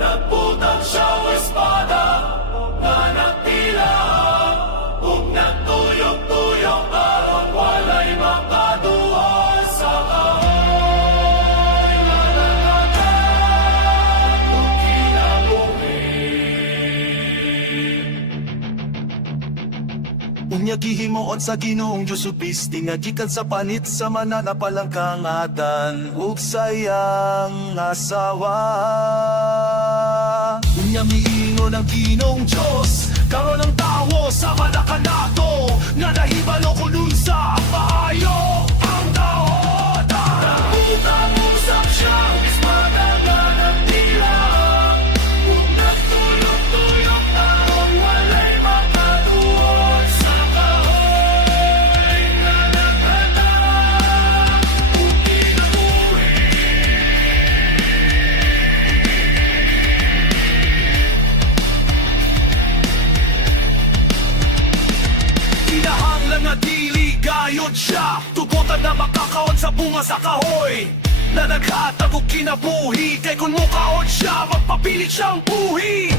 Nagputang siyang espada na nagtila, ug nagtuyok-tuyok aron walay makaduha sa kahoy nga nangagat ug kinabuhi. Unya gihimuon sa Ginoong Dios upisti nga gikan sa panit sa mananapalang kangatan ug sayang asawa. Unya miingon ang Ginoong Dios karon ang tawo sa manakanato nga nahibalo kunon sa maayo ang daoda. Nagputang usap siyang espada na nagtila, ug nagtuyok-tuyok aron walay makaduha sa kahoy nga naghatak ug kinabuhi. Kinahanglan nga dili gayod siya, tugutan na makakaon sa bunga sa kahoy na naghatag og kinabuhi. Kay kung mukaon siya, magpapilit siyang buhi.